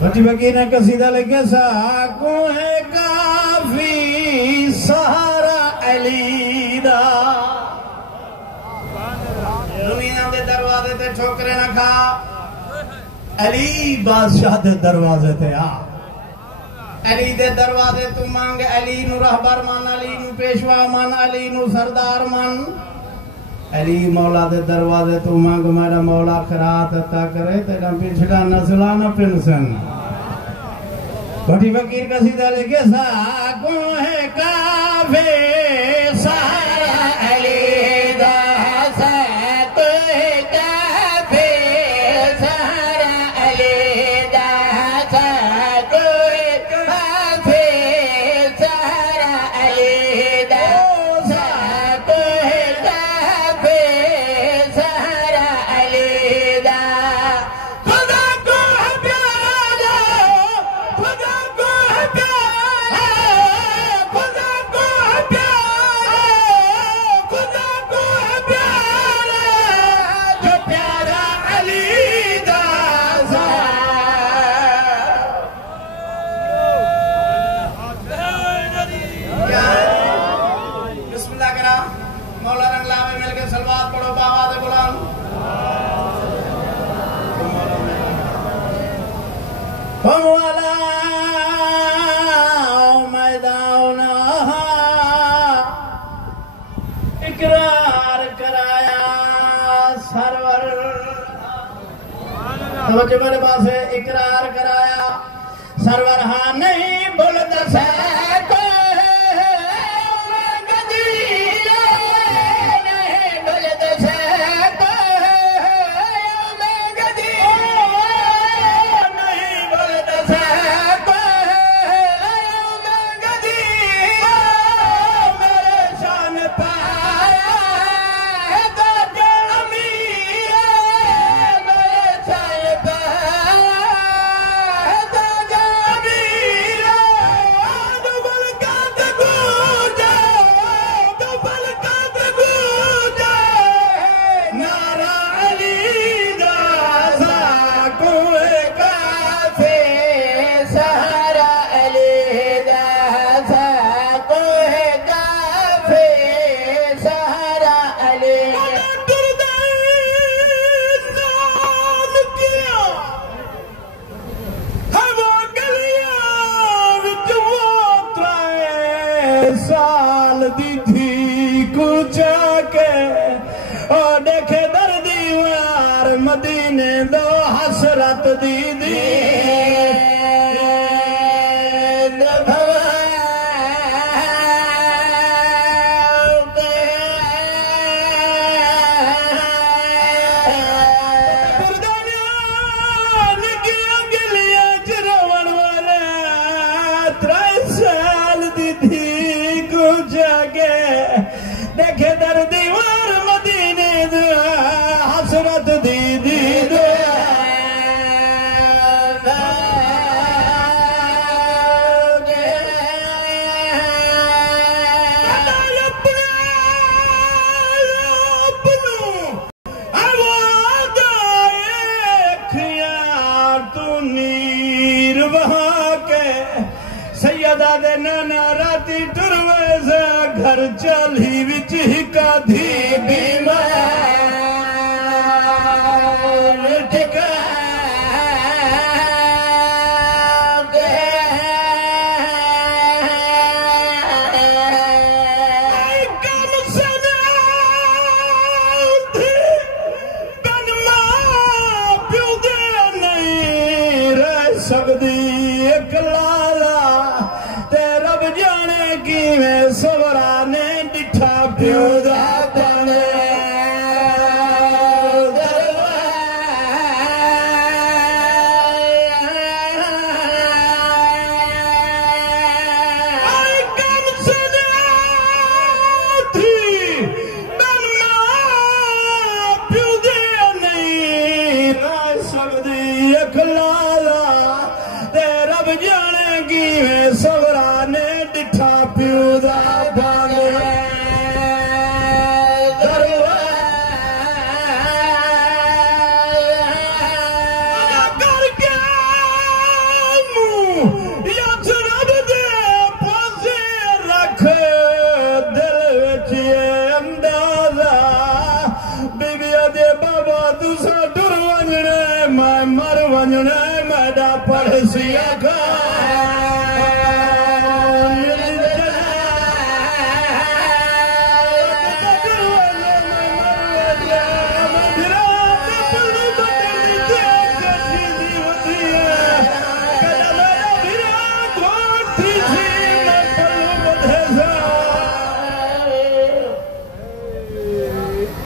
भट्टी बकी ने कसीदा लिखे साको है काफी सहारा अली दा दुनिया दे दरवाजे ते ठोकरे ना खा अली बादशाह दे दरवाजे ते आ अली दे दरवाजे तू मांग अली नु रहबर मान अली नु पेशवा मान अली नु सरदार मान अली मौला दे दरवाजे तू मांग मेरा मौला खरात अता करे तेरा पिछड़ा नस्ला न पिनसन भट्टी फकीर कसीदा लिखे साको है काफे सहारा अली दा साको है काफे सहारा अली दा साको है काफे सहारा अली दा साको है काफे सहारा अली दा खुदा को प्यारा खुदा को प्यारा खुदा को प्यारा खुदा को प्यारा जो प्यारा अली दा बिस्मिल्लाह करा मौला रंग लावे मिलके सलवात पढ़ो बाबा दे गुलाम हम वाला मैदान इकरार कराया सरवर तो मेरे पास है इकरार कराया सरवर हाँ नहीं बोल दसा साल दी थी कुछ के और देखे दर दीवार मदीने दो हसरत दी दी देखे दर दीवार मदीने दो हसरत दी दी दो धी बीमार टिका सकदी एक लाला ते रब जाने की मैं सवरा ने डिठा प्यो दा बने सवरा ने डिठा प्यो दा बने करके यच रब दे पासे रख दिल विच अंदाजा बीबिया दे बाबा तुसा टुर वंजने मैं मर वंजने मैडा पड़सिया